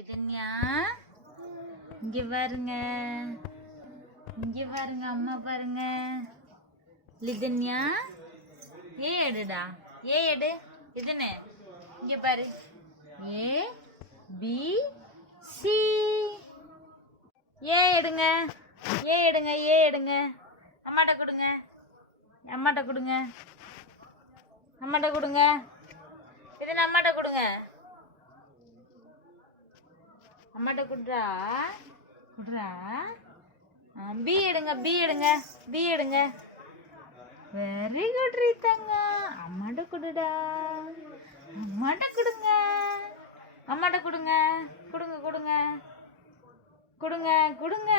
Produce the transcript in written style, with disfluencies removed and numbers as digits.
லிதன்யா, இங்க பாருங்க, இங்க பாருங்க, அம்மா பாருங்க. லிதன்யா, ஏ எடுடா, ஏ எடு. இதுன்னு இங்க பாரு. ஏ பி சி. ஏ எடுங்க, ஏ எடுங்க, ஏ எடுங்க. அம்மாட்ட கொடுங்க, அம்மாட்ட கொடுங்க, அம்மாட்ட கொடுங்க. இது அம்மாட்ட கொடுங்க, அம்மாட்ட குடுறா குடுறா. பி எடுங்க, பி எடுங்க, பி எடுங்க. வெரி குட் ரீதாங்க. அம்மாட்ட கொடுடா, அம்மாட்ட கொடுங்க, அம்மாட்ட கொடுங்க, கொடுங்க கொடுங்க கொடுங்க கொடுங்க.